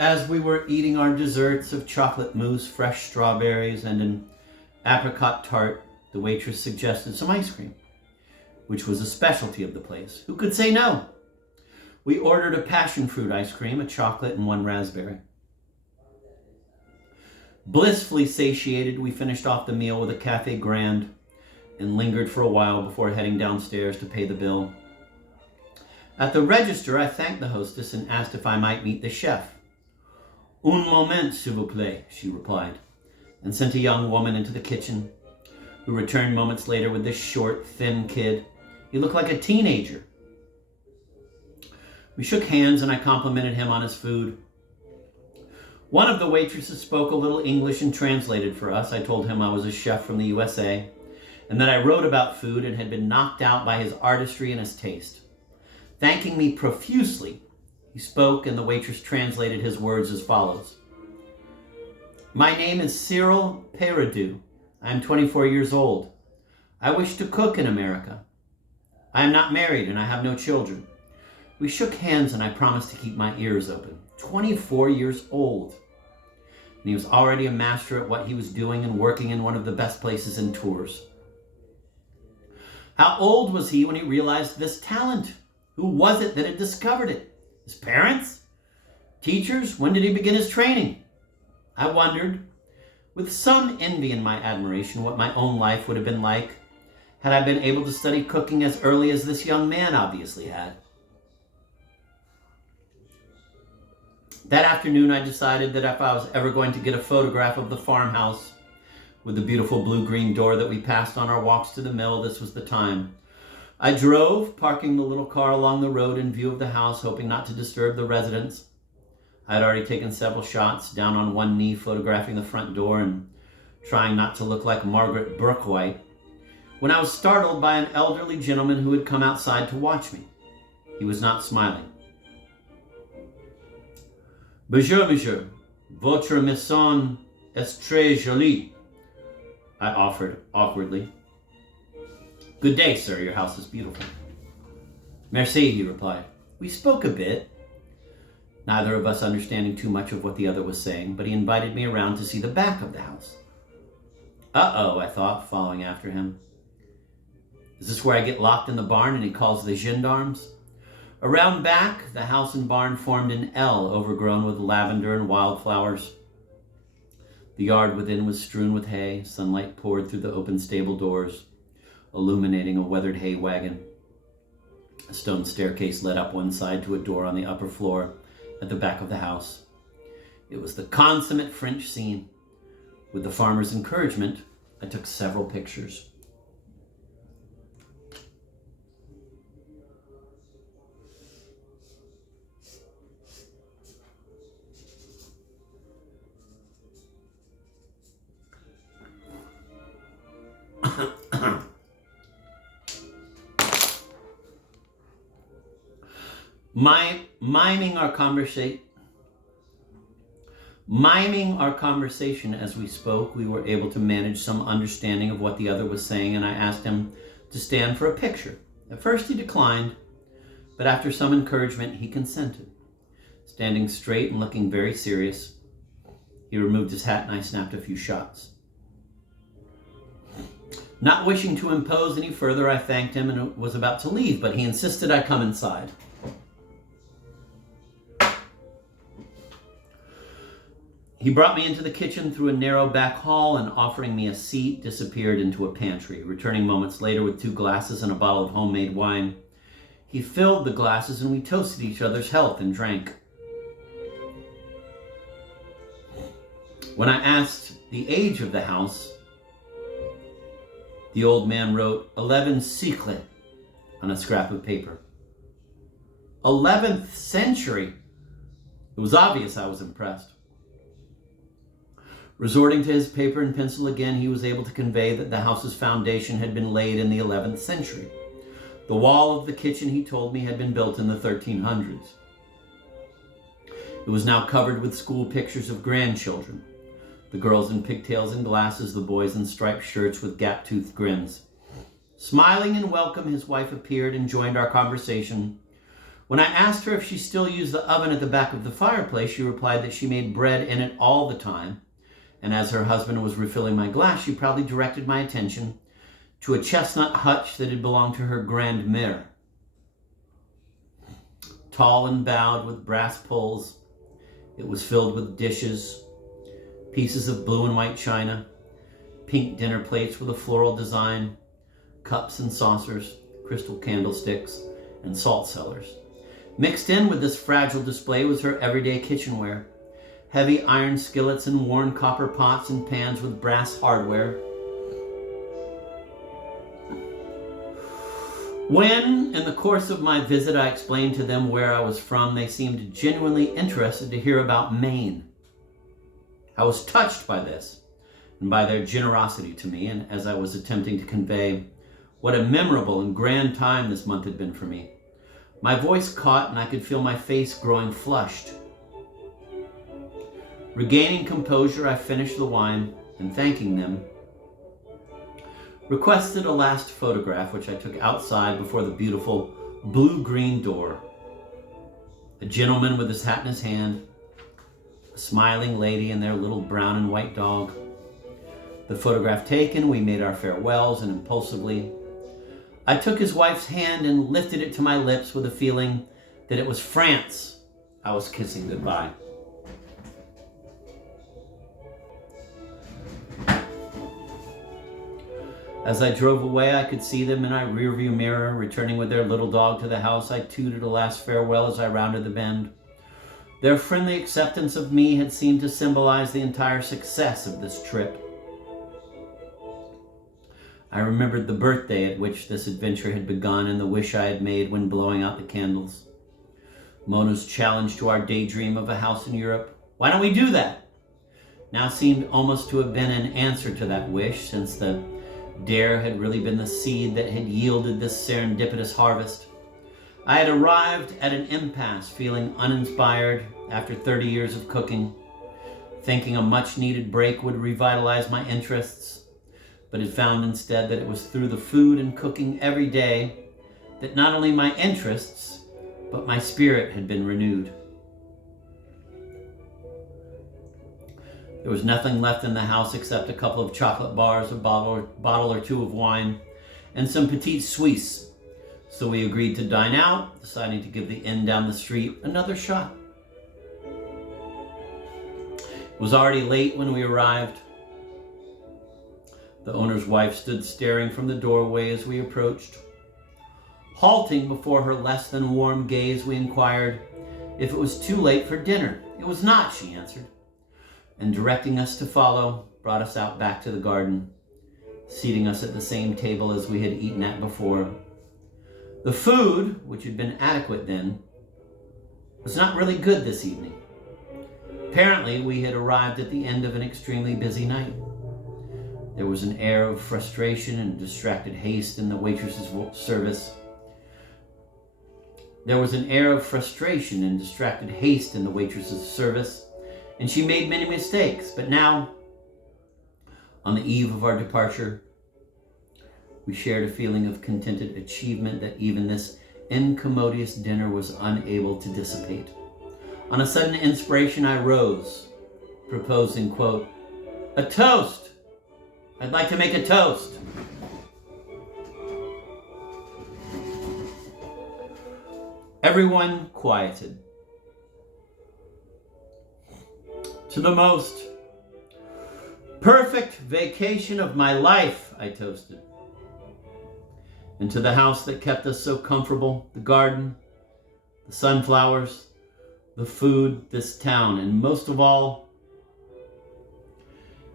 As we were eating our desserts of chocolate mousse, fresh strawberries, and an apricot tart, the waitress suggested some ice cream, which was a specialty of the place. Who could say no? We ordered a passion fruit ice cream, a chocolate, and one raspberry. Blissfully satiated, we finished off the meal with a Café Grande and lingered for a while before heading downstairs to pay the bill. At the register, I thanked the hostess and asked if I might meet the chef. Un moment, s'il vous plaît, she replied, and sent a young woman into the kitchen, who returned moments later with this short, thin kid. He looked like a teenager. We shook hands and I complimented him on his food. One of the waitresses spoke a little English and translated for us. I told him I was a chef from the USA and that I wrote about food and had been knocked out by his artistry and his taste. Thanking me profusely, he spoke and the waitress translated his words as follows. My name is Cyril Peridou. I am 24 years old. I wish to cook in America. I am not married and I have no children. We shook hands and I promised to keep my ears open. 24 years old. And he was already a master at what he was doing and working in one of the best places in Tours. How old was he when he realized this talent? Who was it that had discovered it? His parents? Teachers? When did he begin his training? I wondered, with some envy in my admiration, what my own life would have been like had I been able to study cooking as early as this young man obviously had. That afternoon, I decided that if I was ever going to get a photograph of the farmhouse with the beautiful blue-green door that we passed on our walks to the mill, this was the time. I drove, parking the little car along the road in view of the house, hoping not to disturb the residents. I had already taken several shots, down on one knee, photographing the front door and trying not to look like Margaret Brookwhite, when I was startled by an elderly gentleman who had come outside to watch me. He was not smiling. Bonjour, monsieur. Votre maison est très jolie, I offered awkwardly. Good day, sir. Your house is beautiful. Merci, he replied. We spoke a bit, neither of us understanding too much of what the other was saying, but he invited me around to see the back of the house. Uh-oh, I thought, following after him. Is this where I get locked in the barn and he calls the gendarmes? Around back, the house and barn formed an L overgrown with lavender and wildflowers. The yard within was strewn with hay. Sunlight poured through the open stable doors, illuminating a weathered hay wagon. A stone staircase led up one side to a door on the upper floor at the back of the house. It was the consummate French scene. With the farmer's encouragement, I took several pictures. Miming our conversation as we spoke, we were able to manage some understanding of what the other was saying, and I asked him to stand for a picture. At first he declined, but after some encouragement, he consented. Standing straight and looking very serious, he removed his hat and I snapped a few shots. Not wishing to impose any further, I thanked him and was about to leave, but he insisted I come inside. He brought me into the kitchen through a narrow back hall and, offering me a seat, disappeared into a pantry, returning moments later with 2 glasses and a bottle of homemade wine. He filled the glasses and we toasted each other's health and drank. When I asked the age of the house, the old man wrote 11 siècles on a scrap of paper. 11th century! It was obvious I was impressed. Resorting to his paper and pencil again, he was able to convey that the house's foundation had been laid in the 11th century. The wall of the kitchen, he told me, had been built in the 1300s. It was now covered with school pictures of grandchildren. The girls in pigtails and glasses, the boys in striped shirts with gap-toothed grins. Smiling in welcome, his wife appeared and joined our conversation, When I asked her if she still used the oven at the back of the fireplace, she replied that she made bread in it all the time. And as her husband was refilling my glass, she proudly directed my attention to a chestnut hutch that had belonged to her grand-mère. Tall and bowed with brass pulls, it was filled with dishes, pieces of blue and white china, pink dinner plates with a floral design, cups and saucers, crystal candlesticks, and salt cellars. Mixed in with this fragile display was her everyday kitchenware, heavy iron skillets and worn copper pots and pans with brass hardware. When, in the course of my visit, I explained to them where I was from, they seemed genuinely interested to hear about Maine. I was touched by this and by their generosity to me, and as I was attempting to convey what a memorable and grand time this month had been for me, my voice caught and I could feel my face growing flushed. Regaining composure, I finished the wine and, thanking them, requested a last photograph, which I took outside before the beautiful blue-green door. A gentleman with his hat in his hand, a smiling lady and their little brown and white dog. The photograph taken, we made our farewells, and impulsively, I took his wife's hand and lifted it to my lips with a feeling that it was France I was kissing goodbye. As I drove away, I could see them in our rearview mirror, returning with their little dog to the house. I tooted a last farewell as I rounded the bend. Their friendly acceptance of me had seemed to symbolize the entire success of this trip. I remembered the birthday at which this adventure had begun and the wish I had made when blowing out the candles. Mona's challenge to our daydream of a house in Europe. Why don't we do that? Now seemed almost to have been an answer to that wish, since the dare had really been the seed that had yielded this serendipitous harvest. I had arrived at an impasse, feeling uninspired after 30 years of cooking, thinking a much-needed break would revitalize my interests, but had found instead that it was through the food and cooking every day that not only my interests, but my spirit had been renewed. There was nothing left in the house except a couple of chocolate bars, a bottle or two of wine, and some petite suisse. So we agreed to dine out, deciding to give the inn down the street another shot. It was already late when we arrived. The owner's wife stood staring from the doorway as we approached. Halting before her less than warm gaze, we inquired if it was too late for dinner. It was not, she answered, and directing us to follow, brought us out back to the garden, seating us at the same table as we had eaten at before. The food, which had been adequate then, was not really good this evening. Apparently, we had arrived at the end of an extremely busy night. There was an air of frustration and distracted haste in the waitress's service. And she made many mistakes, but now, on the eve of our departure, we shared a feeling of contented achievement that even this incommodious dinner was unable to dissipate. On a sudden inspiration, I rose, proposing, quote, "A toast! I'd like to make a toast." Everyone quieted. "To the most perfect vacation of my life," I toasted. "And to the house that kept us so comfortable, the garden, the sunflowers, the food, this town, and most of all,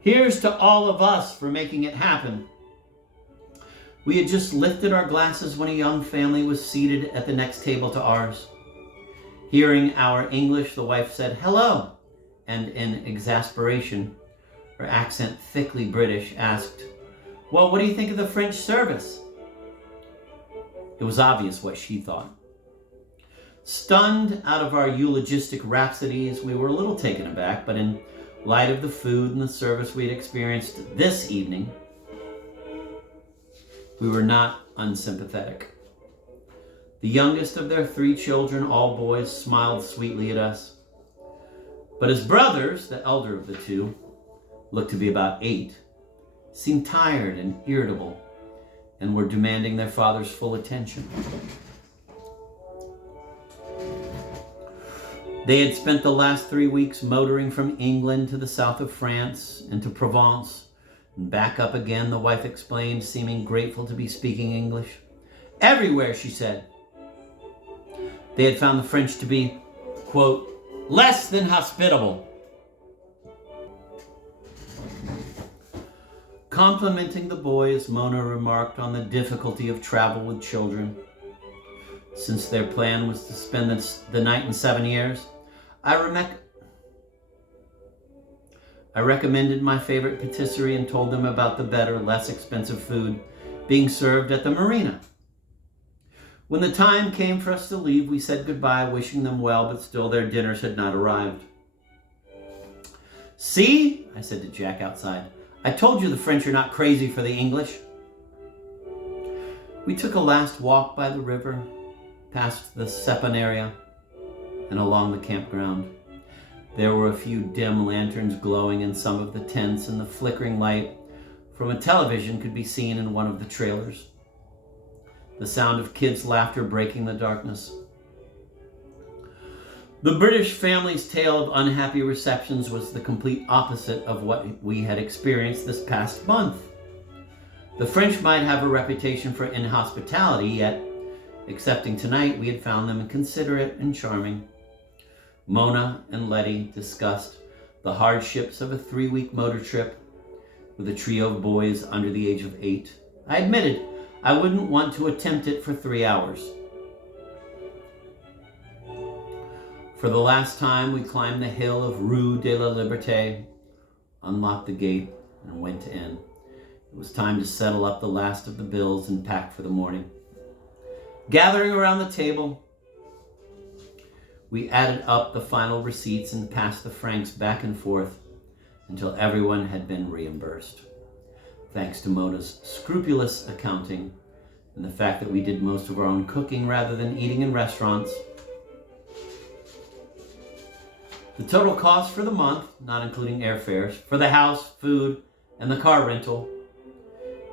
here's to all of us for making it happen." We had just lifted our glasses when a young family was seated at the next table to ours. Hearing our English, the wife said, "Hello," and in exasperation, her accent thickly British, asked, "Well, what do you think of the French service?" It was obvious what she thought. Stunned out of our eulogistic rhapsodies, we were a little taken aback, but in light of the food and the service we had experienced this evening, we were not unsympathetic. The youngest of their 3 children, all boys, smiled sweetly at us. But his brothers, the elder of the 2, looked to be about 8, seemed tired and irritable, and were demanding their father's full attention. They had spent the last 3 weeks motoring from England to the south of France and to Provence, and back up again, the wife explained, seeming grateful to be speaking English. Everywhere, she said, they had found the French to be, quote, less than hospitable. Complimenting the boys, Mona remarked on the difficulty of travel with children. Since their plan was to spend the night in 7 years, I recommended my favorite patisserie and told them about the better, less expensive food being served at the marina. When the time came for us to leave, we said goodbye, wishing them well, but still their dinners had not arrived. See, I said to Jack outside, I told you the French are not crazy for the English. We took a last walk by the river, past the Seppan area, and along the campground. There were a few dim lanterns glowing in some of the tents, and the flickering light from a television could be seen in one of the trailers. The sound of kids' laughter breaking the darkness. The British family's tale of unhappy receptions was the complete opposite of what we had experienced this past month. The French might have a reputation for inhospitality, yet, excepting tonight, we had found them considerate and charming. Mona and Letty discussed the hardships of a 3-week motor trip with a trio of boys under the age of 8. I admitted I wouldn't want to attempt it for 3 hours. For the last time, we climbed the hill of Rue de la Liberté, unlocked the gate, and went in. It was time to settle up the last of the bills and pack for the morning. Gathering around the table, we added up the final receipts and passed the francs back and forth until everyone had been reimbursed. Thanks to Mona's scrupulous accounting and the fact that we did most of our own cooking rather than eating in restaurants, the total cost for the month, not including airfares, for the house, food, and the car rental,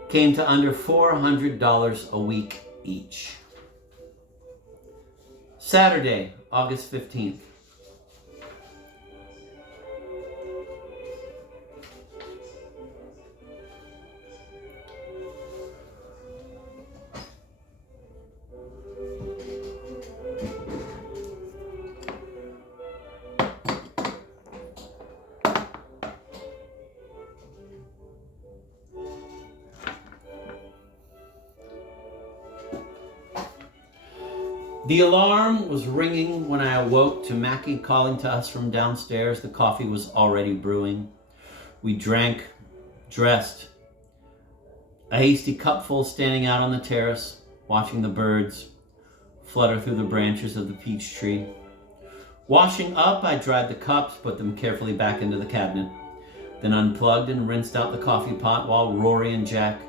came to under $400 a week each. Saturday, August 15th. The alarm was ringing when I awoke to Mackie calling to us from downstairs. The coffee was already brewing. We drank, dressed, a hasty cupful standing out on the terrace, watching the birds flutter through the branches of the peach tree. Washing up, I dried the cups, put them carefully back into the cabinet, then unplugged and rinsed out the coffee pot while Rory and Jack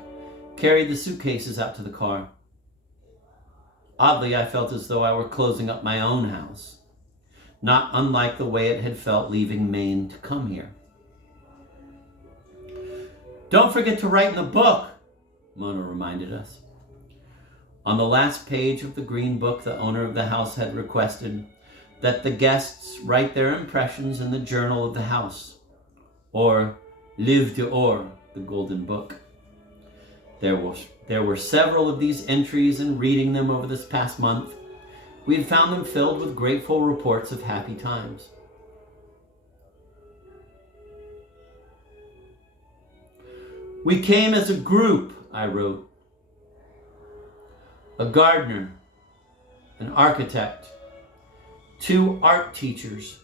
carried the suitcases out to the car. Oddly, I felt as though I were closing up my own house, not unlike the way it had felt leaving Maine to come here. Don't forget to write in the book, Mona reminded us. On the last page of the green book, the owner of the house had requested that the guests write their impressions in the journal of the house, or Livre d'Or, the golden book. There were several of these entries, and reading them over this past month, we had found them filled with grateful reports of happy times. We came as a group, I wrote. A gardener, an architect, 2 art teachers,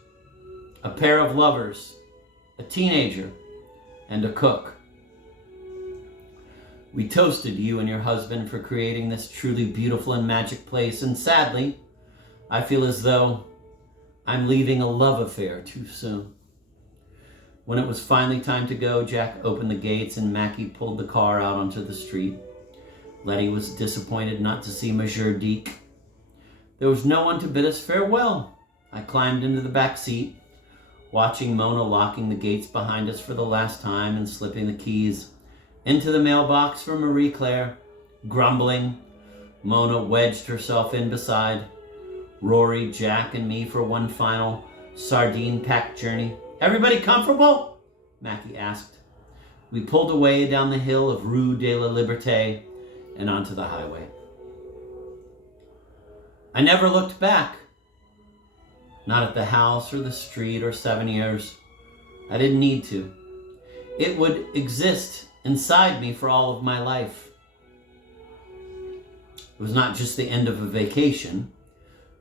a pair of lovers, a teenager, and a cook. We toasted you and your husband for creating this truly beautiful and magic place, and sadly, I feel as though I'm leaving a love affair too soon. When it was finally time to go, Jack opened the gates and Mackie pulled the car out onto the street. Letty was disappointed not to see Monsieur Dick. There was no one to bid us farewell. I climbed into the back seat, watching Mona locking the gates behind us for the last time and slipping the keys into the mailbox for Marie Claire. Grumbling, Mona wedged herself in beside Rory, Jack, and me for one final sardine-packed journey. "Everybody comfortable?" Mackie asked. We pulled away down the hill of Rue de la Liberté and onto the highway. I never looked back. Not at the house or the street or 7 years. I didn't need to. It would exist inside me for all of my life. It was not just the end of a vacation,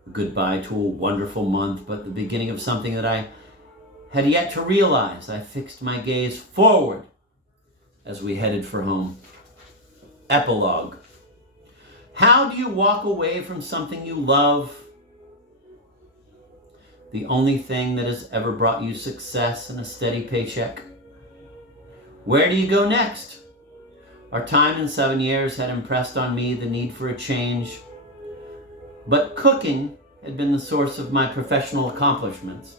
a goodbye to a wonderful month, but the beginning of something that I had yet to realize. I fixed my gaze forward as we headed for home. Epilogue. How do you walk away from something you love? The only thing that has ever brought you success and a steady paycheck. Where do you go next? Our time in 7 years had impressed on me the need for a change, but cooking had been the source of my professional accomplishments.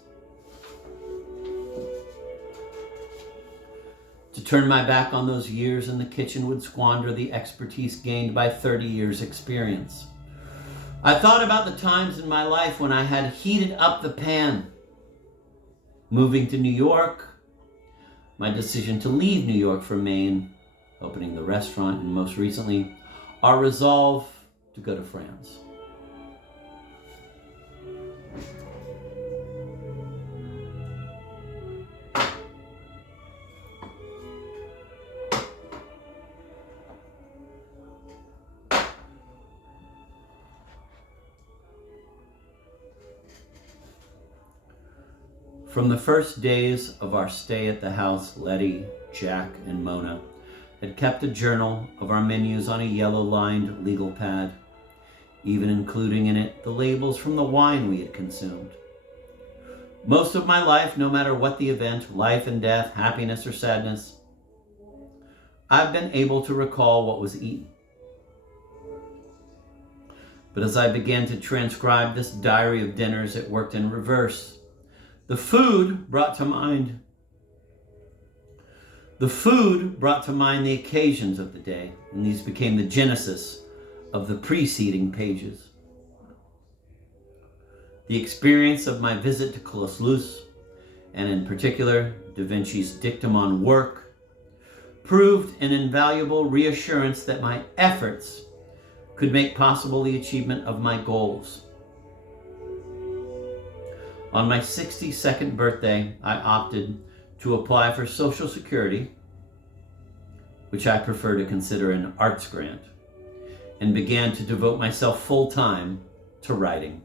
To turn my back on those years in the kitchen would squander the expertise gained by 30 years' experience. I thought about the times in my life when I had heated up the pan. Moving to New York, my decision to leave New York for Maine, opening the restaurant, and most recently, our resolve to go to France. From the first days of our stay at the house, Letty, Jack, and Mona had kept a journal of our menus on a yellow-lined legal pad, even including in it the labels from the wine we had consumed. Most of my life, no matter what the event, life and death, happiness or sadness, I've been able to recall what was eaten. But as I began to transcribe this diary of dinners, it worked in reverse. The food brought to mind the occasions of the day, and these became the genesis of the preceding pages. The experience of my visit to Clos Luz, and in particular Da Vinci's dictum on work, proved an invaluable reassurance that my efforts could make possible the achievement of my goals. On my 62nd birthday, I opted to apply for Social Security, which I prefer to consider an arts grant, and began to devote myself full-time to writing.